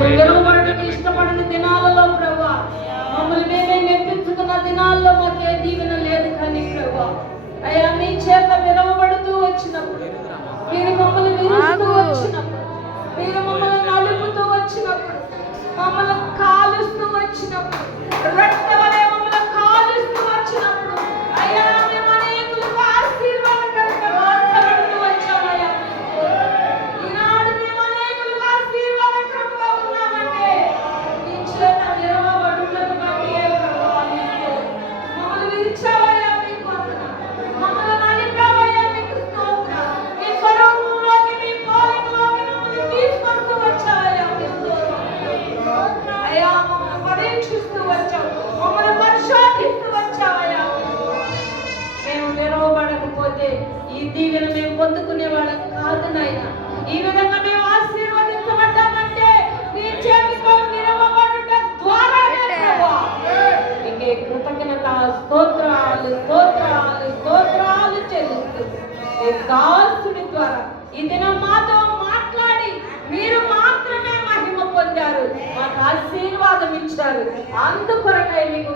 విరవబడటకు ఇష్టపడిన దినాలలో ప్రభా, మమ్మల్ని మేమే నెప్పించుకున్న దినాల్లో మాకే దీవెన లేదు. కానీ ప్రభా అయ్యా, మీ చేత విరవబడుతూ వచ్చినప్పుడు, మీరు మమ్మల్ని విరుస్తూ వచ్చినప్పుడు, మీరు మమ్మల్ని నలుపుతూ వచ్చినప్పుడు, మమ్మల్ని కాలుస్తూ వచ్చినప్పుడు, రక్తవలే మమ్మల్ని కాలుస్తూ వచ్చినప్పుడు, అయ్యా మేము అనేకులకు ఆశీర్వాదకరంగా మార్చబడుతూ వచ్చామయ్యా. ఈనాడు మేము అనేకులకు ఆశీర్వాదకరంగా ఉన్నామంటే నీ చేత విరవబడుటను బట్టి మమ్మల్ని విరిచావయ్యా. మీకు వందనాలు. మమ్మల్ని నలిపావయ్యా. మీకు స్తోత్రం. నీ స్వరూపంలోకి, నీ పోలికలోకి మమ్మల్ని తీసుకొస్తూ వచ్చావయ్యా. మీకు స్తోత్రం. అయ్యా, మమ్మల్ని పరీక్షిస్తూ వచ్చావు, మమ్మల్ని పరిశోధిస్తూ వచ్చావయ్యా. మేము విరవబడకపోతే ఈ దీవెన మేము పొందుకునే వాళ్ళం కాదు నాయనా. ఈ విధంగా మేము ఆశీర్వదించబడ్డామంటే నీ చేతితో విరవబడుట ద్వారానే ప్రభువా. నీకే కృతజ్ఞత, స్తోత్రాలు స్తోత్రాలు స్తోత్రాలు చెల్లిస్తూ నీ దాసుడి ద్వారా ఈ దినం మాతో మాట్లాడి మీరు మాత్రమే మహిమ పొందారు, మాకు ఆశీర్వాదం ఇచ్చారు. అందుకొరకై మీకు